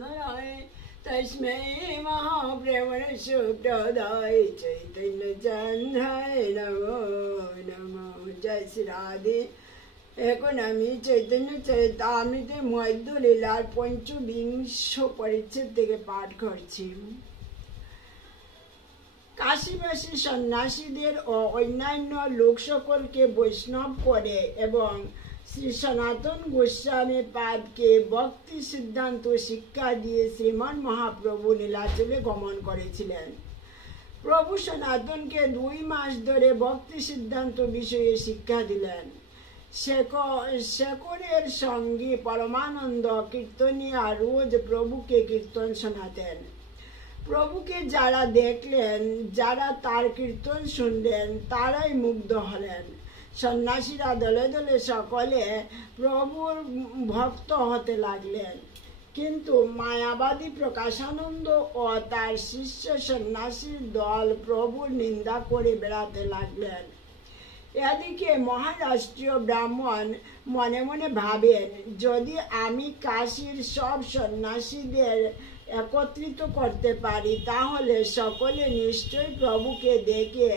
तस्मै महाप्रेमणशुप्रदाय चैतन्यचन्द्राय नमो नमः। जय श्री राधे। এখন আমি চৈতন্য চরিতামৃতে মধ্যলীলার পঞ্চবিংশ পরিচ্ছেদ থেকে পাঠ করছি। কাশীবাসী সন্ন্যাসীদের ও অন্যান্য লোক সকলকে বৈষ্ণব করে এবং শ্রী সনাতন গোস্বামী পাদকে ভক্তি সিদ্ধান্ত শিক্ষা দিয়ে শ্রীমান মহাপ্রভু নীলাচলে গমন করেছিলেন। প্রভু সনাতনকে 2 মাস ধরে ভক্তি সিদ্ধান্ত বিষয়ে শিক্ষা দিলেন। শেখরের সঙ্গে পরমানন্দ কীর্তনিয়া রোজ প্রভুকে কীর্তন শোনাতেন। প্রভুকে যারা দেখলেন, যারা তার কীর্তন শুনলেন, তারাই মুগ্ধ হলেন। সন্ন্যাসীরা দলে দলে সকলে প্রভুর ভক্ত হতে লাগলেন। কিন্তু মায়াবাদী প্রকাশানন্দ ও তার শিষ্য সন্ন্যাসীর দল প্রভুর নিন্দা করে বেড়াতে লাগলেন। এদিকে মহারাষ্ট্রীয় ব্রাহ্মণ মনে মনে ভাবেন, যদি আমি কাশীর সব সন্ন্যাসীদের একত্রিত করতে পারি তাহলে সকলে নিশ্চয়ই প্রভুকে দেখে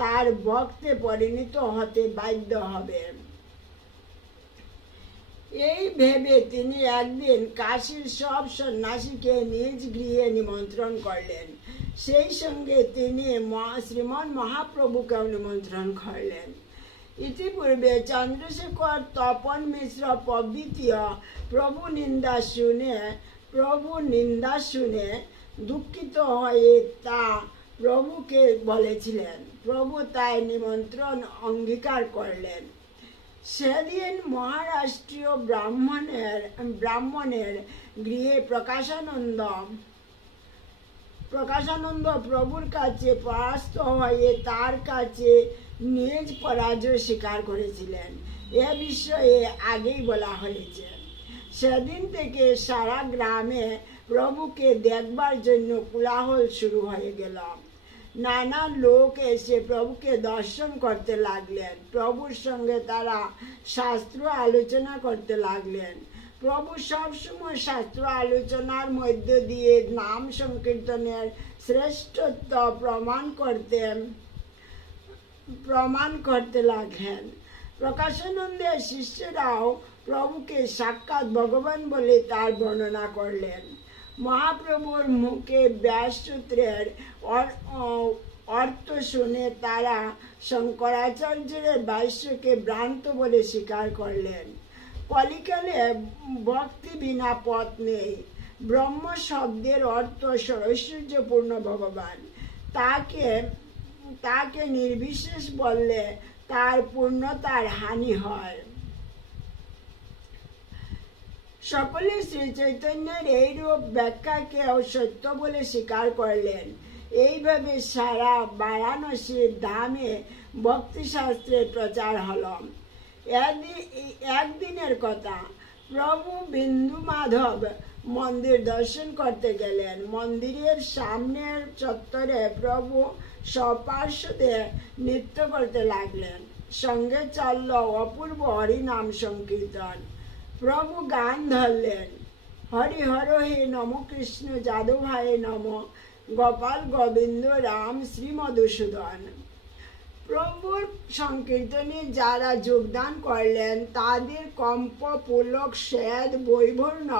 তার ভক্তে পরিণত হতে বাধ্য হবে। এই ভেবে তিনি একদিন কাশীর সব সন্ন্যাসীকে নিজ গৃহে নিমন্ত্রণ করলেন। সেই সঙ্গে তিনি শ্রীমান মহাপ্রভুকেও নিমন্ত্রণ করলেন। ইতিপূর্বে চন্দ্রশেখর, তপন মিশ্র প্রভৃতি প্রভু নিন্দা শুনে দুঃখিত হয়ে তা প্রভুকে বলেছিলেন। প্রভু তাই নিমন্ত্রণ অঙ্গীকার করলেন। সেদিন মহারাষ্ট্রীয় ব্রাহ্মণের গৃহে প্রকাশানন্দ প্রভুর কাছে পরাস্ত হয়ে তার কাছে নিজ পরাজয় স্বীকার করেছিলেন। এ বিষয়ে আগেই বলা হয়েছে। সেদিন থেকে সারা গ্রামে প্রভুকে দেখবার জন্য কোলাহল শুরু হয়ে গেল। নানা লোক এসে প্রভুকে দর্শন করতে লাগলেন। প্রভুর সঙ্গে তারা শাস্ত্র আলোচনা করতে লাগলেন। প্রভু সবসময় শাস্ত্র আলোচনার মধ্য দিয়ে নাম সংকীর্তনের শ্রেষ্ঠত্ব প্রমাণ করতে লাগলেন। প্রকাশানন্দের শিষ্যরাও প্রভুকে সাক্ষাৎ ভগবান বলে তার বর্ণনা করলেন। মহাপ্রভুর মুখে ব্যাসসূত্রের অর্থ শুনে তারা শঙ্করাচার্যের ভাষ্যকে ভ্রান্ত বলে স্বীকার করলেন। কলিকালে ভক্তি বিনা পথ নেই। ব্রহ্ম শব্দের অর্থ ঐশ্বর্যপূর্ণ ভগবান। তাকে নির্বিশেষ বললে তার পূর্ণতার হানি হয়। সকলে শ্রী চৈতন্যের এইরূপ ব্যাখ্যাকেও সত্য বলে স্বীকার করলেন। এইভাবে সারা বারাণসীর ধামে ভক্তিশাস্ত্রের প্রচার হল। একদিনের কথা, প্রভু বিন্দু মাধব মন্দির দর্শন করতে গেলেন। মন্দিরের সামনের চত্বরে প্রভু স্বপার্শ্বদে নৃত্য করতে লাগলেন। সঙ্গে চলল অপূর্ব হরিনাম সংকীর্তন। প্রভু গান ধরলেন, হরি হর হে নম, কৃষ্ণ যাদবায় নম, গোপাল গোবিন্দ রাম শ্রী মধুসূদন। প্রভুর সংকীর্তনে যারা যোগদান করলেন তাদের কম্প, পুলক, শ্বেত, বৈবর্ণ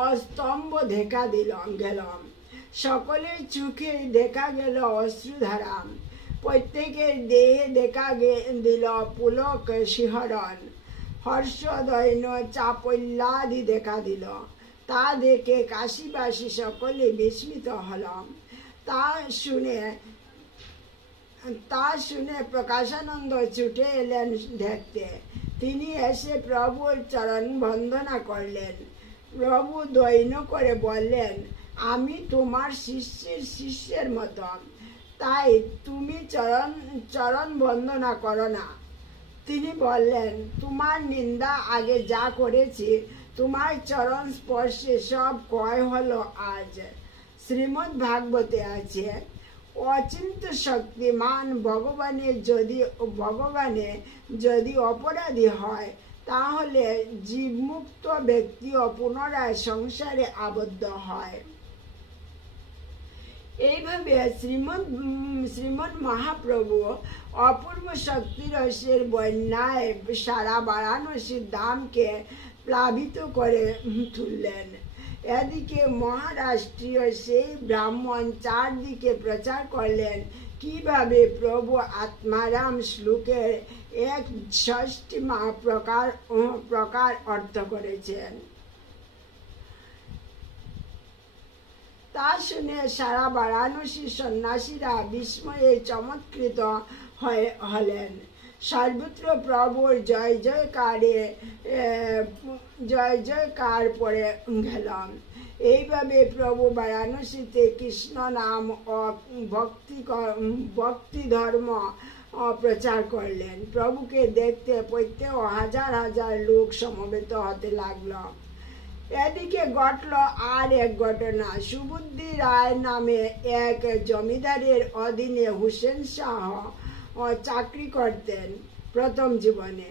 ও স্তম্ভ দেখা গেল। সকলের চোখে দেখা গেল অশ্রুধারা। প্রত্যেকের দেহে দেখা দিল পুলক শিহরণ, হর্ষ, দৈন্য, চাপল্যাদি দেখা দিল। তা দেখে কাশীবাসী সকলে বিস্মিত হল। তা শুনে প্রকাশানন্দ ছুটে এলেন দেখতে। তিনি এসে প্রভুর চরণ বন্দনা করলেন। প্রভু দৈন্য করে বললেন, আমি তোমার শিষ্যের মতো, তাই তুমি চরণ বন্দনা করো না। তিনি বললেন, তোমার নিন্দা আগে যা করেছি, তোমার চরণ স্পর্শে সব ক্ষয় হলো আজ। শ্রীমদ্ ভাগবতে আছে, অচিন্ত শক্তিমান ভগবানে যদি অপরাধী হয় তাহলে জীবমুক্ত ব্যক্তিও পুনরায় সংসারে আবদ্ধ হয়। এইভাবে শ্রীমদ মহাপ্রভু অপূর্ব শক্তি রসের বন্যায় সারা বারাণসীর ধামকে প্লাবিত করে তুললেন। এদিকে মহারাষ্ট্রীয় সেই ব্রাহ্মণ চারদিকে প্রচার করলেন কিভাবে প্রভু আত্মারাম শ্লোকের 61 প্রকার অর্থ করেছেন। তা শুনে সারা বারাণসী সন্ন্যাসীরা বিস্ময়ে চমৎকৃত হলেন। সর্বত্র প্রভুর জয় জয়কার পড়ে গেল। এইভাবে প্রভু বারাণসীতে কৃষ্ণ নাম ও ভক্তি ধর্ম প্রচার করলেন। প্রভুকে দেখতে প্রত্যেক হাজার হাজার লোক সমবেত হতে লাগলো। এদিকে ঘটল আর এক ঘটনা। সুবুদ্ধি রায় নামে এক জমিদারের অধীনে হুসেন শাহ চাকরি করতেন প্রথম জীবনে।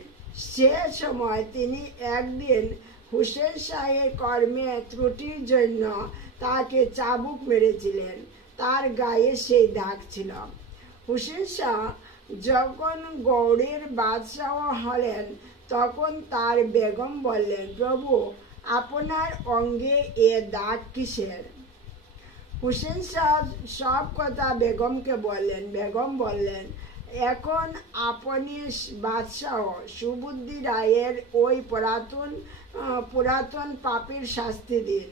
সে সময় তিনি একদিন হুসেন শাহের কর্মে ত্রুটির জন্য তাকে চাবুক মেরেছিলেন। তার গায়ে সেই দাগ ছিল। হুসেন শাহ যখন গৌড়ের বাদশাহ হলেন তখন তার বেগম বললেন, প্রভু আপনার অঙ্গে এ দাগ কিসের? হুসেন শাহ সব কথা বেগমকে বললেন। বেগম বললেন, এখন আপনি বাদশাহ সুবুদ্ধি রায়ের ওই পুরাতন পাপের শাস্তি দিন,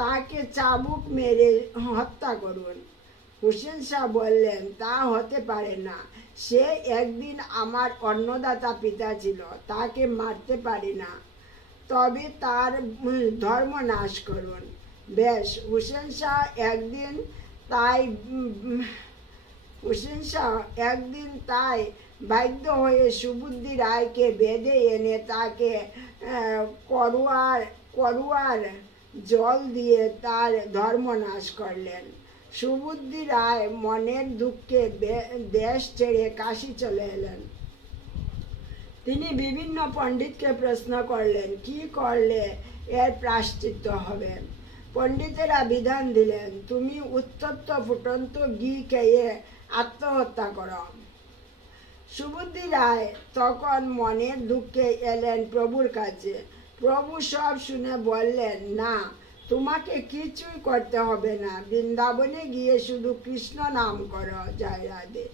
তাকে চাবুক মেরে হত্যা করুন। হুসেন শাহ বললেন, তা হতে পারে না। সে একদিন আমার অন্নদাতা পিতা ছিল, তাকে মারতে পারি না। তবে তার ধর্ম নাশ করুন। বেশ, হুসেন শাহ একদিন তাই বাধ্য হয়ে সুবুদ্ধি রায়কে বেঁধে এনে তাকে করুয়ার জল দিয়ে তার ধর্ম নাশ করলেন। সুবুদ্ধি রায় মনের দুঃখে দেশ ছেড়ে কাশী চলে এলেন। তিনি বিভিন্ন পণ্ডিতকে প্রশ্ন করলেন, কি করলে এর প্রায়শ্চিত্ত হবে? পণ্ডিতেরা বিধান দিলেন, তুমি উত্তপ্ত ফুটন্ত ঘি খেয়ে আত্মহত্যা করো। সুবুদ্ধি রায় তখন মনের দুঃখে এলেন প্রভুর কাছে। প্রভু সব শুনে বললেন, না, তোমাকে কিছুই করতে হবে না। বৃন্দাবনে গিয়ে শুধু কৃষ্ণ নাম করো। জয় রাধে।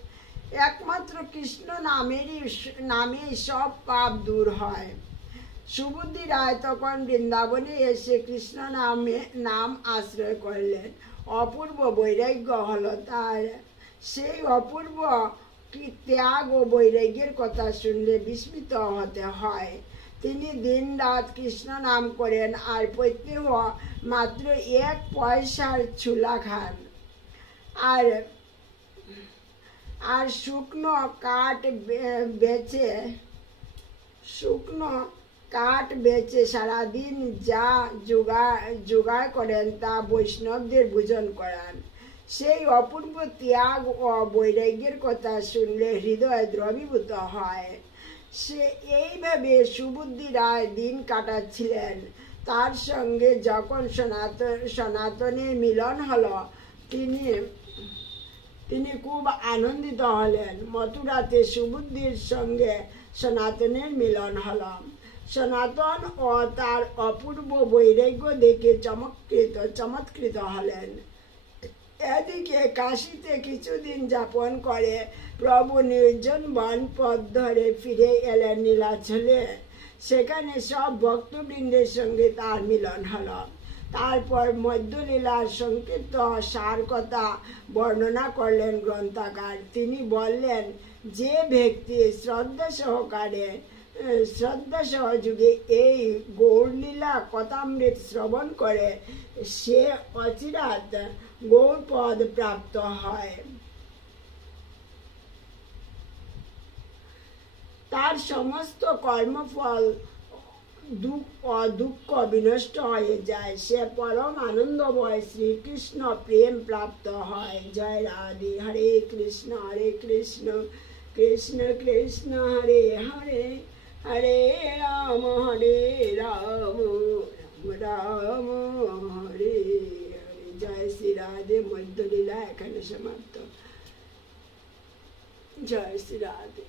একমাত্র কৃষ্ণ নামেই সব পাপ দূর হয়। সুবুদ্ধি রায় তখন বৃন্দাবনে এসে কৃষ্ণ নাম আশ্রয় করলেন। অপূর্ব বৈরাগ্য হলো তার। সেই অপূর্ব ত্যাগ ও বৈরাগ্যের কথা শুনলে বিস্মিত হতে হয়। তিনি দিন রাত কৃষ্ণ নাম করেন আর প্রত্যেক মাত্র 1 পয়সার ছুলা খান আর শুকনো কাঠ বেচে সারাদিন যা জোগাড় করেন তা বৈষ্ণবদের ভোজন করান। সেই অপূর্ব ত্যাগ ও বৈরাগ্যের কথা শুনলে হৃদয় দ্রবীভূত হয়। সে এইভাবে সুবুদ্ধি রায় দিন কাটাচ্ছিলেন। তার সঙ্গে যখন সনাতনের মিলন হলো, তিনি খুব আনন্দিত হলেন। মথুরাতে সুবুদ্ধির সঙ্গে সনাতনের মিলন হলো। সনাতন ও তার অপূর্ব বৈরাগ্য দেখে চমৎকৃত হলেন। এদিকে কাশীতে কিছুদিন যাপন করে প্রভু নির্জন বন পথ ধরে ফিরে এলেন নীলাচলে। সেখানে সব ভক্তবৃন্দের সঙ্গে তার মিলন হলো। তারপর মধ্যলীলার সংক্ষিপ্ত সার কথা বর্ণনা করলেন গ্রন্থকার। তিনি বললেন, যে ব্যক্তি শ্রদ্ধা সহযোগে এই গৌরলীলা কথামৃত শ্রবণ করে সে অচিরাত গৌরপদ প্রাপ্ত হয়। তার সমস্ত কর্মফল দুঃখ বিনষ্ট হয়ে যায়। সে পরম আনন্দময় শ্রীকৃষ্ণ প্রেম প্রাপ্ত হয়। জয় রাধে। হরে কৃষ্ণ কৃষ্ণ কৃষ্ণ হরে হরে, হরে রাম হরে রাম রাম রাম হরে হরে। জয় শ্রী রাধে। মধ্যলীলা এখানে সমাপ্ত। জয় শ্রী রাধে।